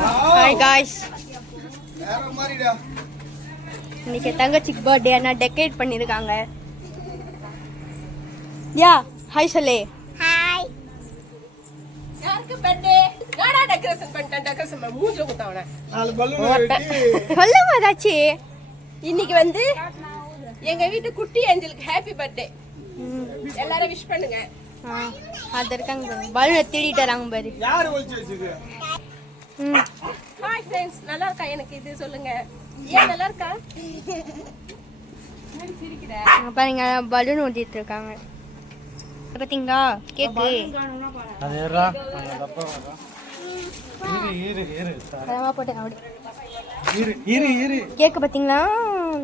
Hi guys இன்னைக்கு தங்கச்சிக்கு birthday அண்ணா டெக்கரேட் பண்ணியிருக்காங்க. யா ஹாய் சொல்லு. ஹாய் யாருக்கு பர்த்டே நானா டெக்கரேஷன் பண்ணிட்டேன் டெக்கரேஷன் பண்ண மூஞ்சில குத்தவன. நாலு பலூன் வெட்டி. சொல்லுங்க ஏதாச்சு. இன்னைக்கு வந்து எங்க வீட்டு குட்டி ஏஞ்சலுக்கு ஹாப்பி பர்த்டே எல்லாரும் விஷ் பண்ணுங்க. அது இருக்காங்க பலூனை திருடிட்டு வராங்க பாரு. யாரு ஒழிச்சு ஹாய் ஃப்ரெண்ட்ஸ் நல்லா இருக்கா எனக்கு இது சொல்லுங்க. ஏன் நல்லா இருக்கா பாருங்க பலூன் ஊட்டிட்டு இருக்காங்க பார்த்தீங்களா கேக்கு. அது ஏறா? அந்த டப்பா வரா இரு இரு இரு சார். அதமா போட்டேன் அப்படி. இரு இரு இரு. கேக்கு பார்த்தீங்களா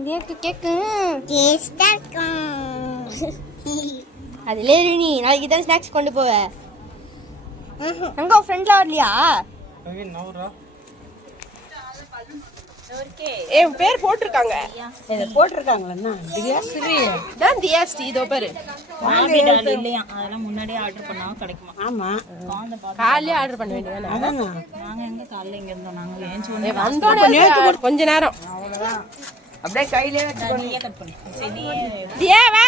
கேக்கு கேக்கு. டேஸ்டா இருக்கும் அதுல நீ. நாளைக்கு தான் ஸ்நாக்ஸ் கொண்டு போவ. அங்க ஃப்ரெண்ட்ல வரலையா? என் பேர் போட்டிருக்காங்க. போட்டிருக்காங்களா? தியாஸ்ரீ? தான் தியாஸ்ரீ. இதோ பேரு. இல்லையா? அதெல்லாம் முன்னாடியே ஆர்டர் பண்ணா கிடைக்குமா? ஆமா. காலையிலே ஆர்டர் பண்ண வேண்டியதானே? அதாங்க. நாங்க எங்க காலைல இங்க இருந்தோம்? நாங்க ஏஞ்சி ஏ, வந்தோடனே கொஞ்ச நேரம். அப்படியே கையிலே கட். பண்ணு. தியாவா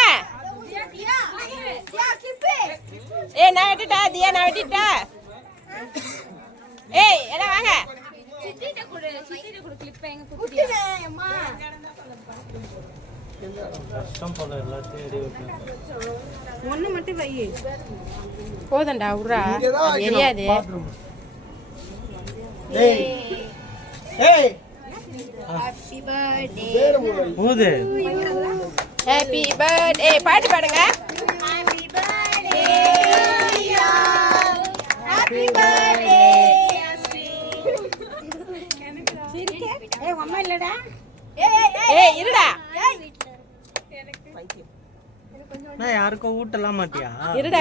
ஏ நான் வெட்டிட்டா? தியா நான் வெட்டிட்டா? ஏய் எல்லாம் வாங்க. கஷ்டம் போல எல்லாத்தையும் எடி வைக்கணும் ஒண்ணு மட்டும் வை. போதண்டா எரியாது. bathroom. ஏய். ஏய் ஹாப்பி பர்த்டே ஊது. ஹாப்பி பர்த்டே பாட்டு பாடுங்க. ஹாப்பி பர்த்டே ஹாப்பி பர்த்டே ஏய் அம்மா இல்லடா ஏய் இருடா நான் யாருக்கும் ஊட்டலாம் மாட்டியா? இருடா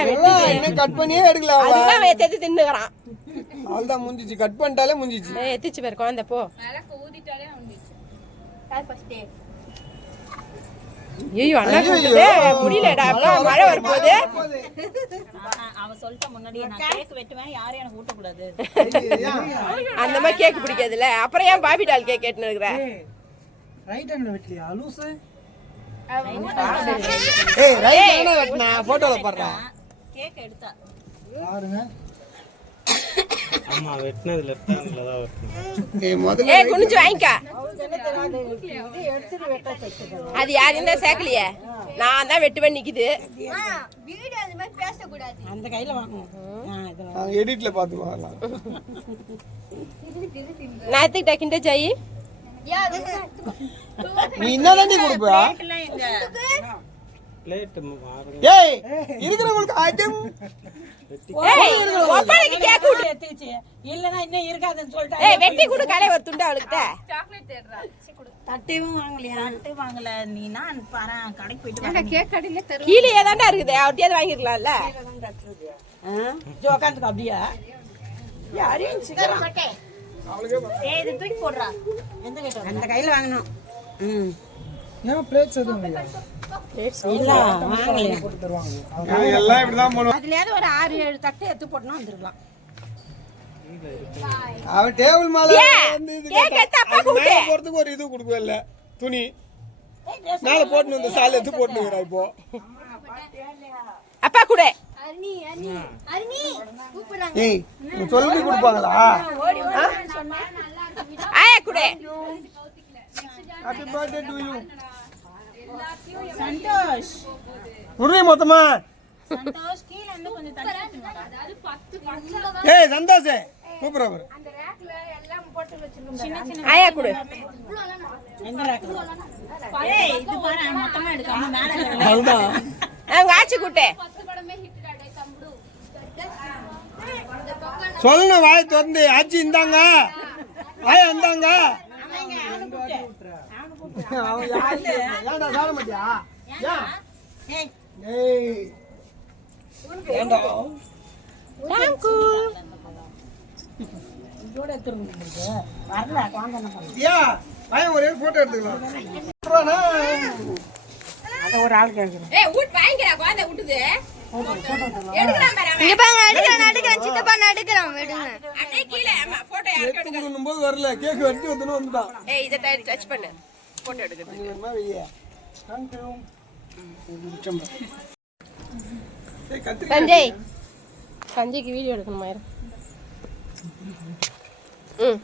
இன்னும் கட் பண்ணியே எடுக்கல அவ அதுதான் அவன் எத்தி தின்னுக்கிறான் அவ்வளவுதான் முடிஞ்சிச்சு கட் பண்ணிட்டாலே முடிஞ்சிச்சு ஏய் எத்திச்சு பேர் குழந்தை போ. யார் ஃபர்ஸ்ட் ஐயோ அண்ணா கூப்பிடுதே முடியலடா அப்பா மழை வரும்போது நான் அவ சொல்லிட்ட முன்னாடியே நான் கேக் வெட்டுவேன் யாரும் எனக்கு ஊட்டக்கூடாது. அந்த மாதிரி கேக் பிடிக்காதுல்ல. அப்புறம் ஏன் பாபி டால் கேக் கேட்டுன்னு இருக்கிற? ரைட் ஹேண்ட்ல வெட்டலையா லூசு. ஏய் ரைட் தானே வெட்டினா போட்டோல பாடுறேன். கேக் எடுத்தா பாருங்க ஆமா வெட்டினது லெஃப்ட் ஹேண்ட்ல தான் வெட்டணும் ஏய் முதல்ல ஏய் குனிஞ்சு வாங்கிக்க. அது யார் இருந்தா சேர்க்கலையே நான் தான் வெட்டுவேன் நிக்குது. வீடு அந்த மாதிரி பேசக்கூடாது அந்த கையில வாங்கணும். ஆ, இதுல நாங்க எடிட்ல பாத்து வரலாம் நான் எடுத்துக்கிட்டா கிண்ட ஜாயி? நீ என்ன தாண்டி கொடுப்பா ஏய் இருக்கிறவங்களுக்கு ஏய் ஒப்பனைக்கு கேக் விடு. எடுத்துச்சு இல்லனா இன்னும் இருக்காதுன்னு சொல்லிட்டா ஏய் வெட்டி கொடு கலை ஒரு துண்டு அவளுக்கிட்ட. தட்டையும் வாங்கலையா? தட்டு வாங்கல. நீனா? பாரு கடைக்கு போயிட்டு வாங்க. கீழே தாண்டா இருக்குது. அவர்கிட்டயாவது வாங்கிருக்கலாம்ல? ஜோ உட்காந்துக்கோ அப்படியா. யாரையும் சீக்கிரம் ஏய் இது தூக்கி போடுறா. எந்த கேட்டோம் அந்த கையில வாங்கணும். ம். ஏன் பிளேட்ஸ் எதுவும் இல்லையா இல்ல ஒரு ஆறு ஏழு தட்டு எடுத்து போட்டுனா வந்துருக்கலாம். அவன் டேபிள் மேல போறதுக்கு ஒரு இது கொடுக்கவே இல்ல. துணி. மேல போட்டு வந்து சாலை எடுத்து போட்டுக்கிறா இப்போ. அப்பா கொடு. அருணி அருணி அருணி. கூப்பிடுறாங்க. ஏய் நீ சொல்லி கொடுப்பாங்களா? ஆயா கொடு. Happy birthday to you Santhosh. உருவி மொத்தமா. சந்தோஷ் கீழ இருந்து கொஞ்சம் தள்ளி ஏய் சந்தோஷ். கூப்பிடுற பாரு. ஆயா கொடு. ஏய் இது பாரு மொத்தமா எடுக்காம மேல இருக்கிற அதுதான் அவங்க ஆச்சி கூட்டு சொல்லணும் வாய் திறந்து. ஆச்சி இந்தாங்க. வாய இந்தாங்க? ஏன்டா சாட மாட்டியா? வரல குழந்தை பையன் ஒரே போட்டோ எடுத்துக்கலாம். அதை ஒரு ஆள் கேட்குறேன் வாங்கிக்கிறா குழந்தை விட்டுது போது வரல கேக் வெட்டி வந்துட்டான். ஏய் இதை டச் பண்ணு. போட்டோ எடுக்கிறது. சஞ்சய் சஞ்சய்க்கு வீடியோ எடுக்கணுமா. ம்.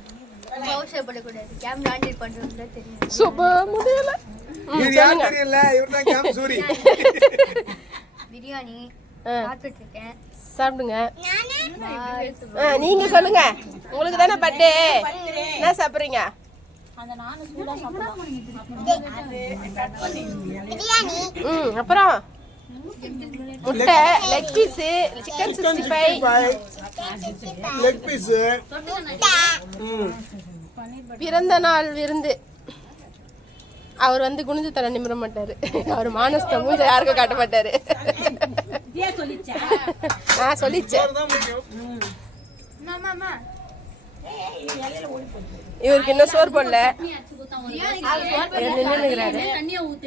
பிரியாணி. சாப்பிடுங்க. நீங்க சொல்லுங்க. உங்களுக்கு தானே பர்த்டே. என்ன சாப்பிடுறீங்க? அந்த நானும் சூடா சாப்பிடலாம் பிரியாணி. ம் அப்புறம் முட்டை leg piece chicken sixty five leg piece ம். பிறந்த நாள் விருந்து. அவர் வந்து குனிஞ்சு தர நிமிர மாட்டாரு. அவர் மானஸ்த மூஞ்ச யாருக்கும் காட்ட மாட்டாரு. நான் சொல்லிச்சேன். இவருக்கு இன்னும் சோறு போடல. தண்ணியா ஊத்து.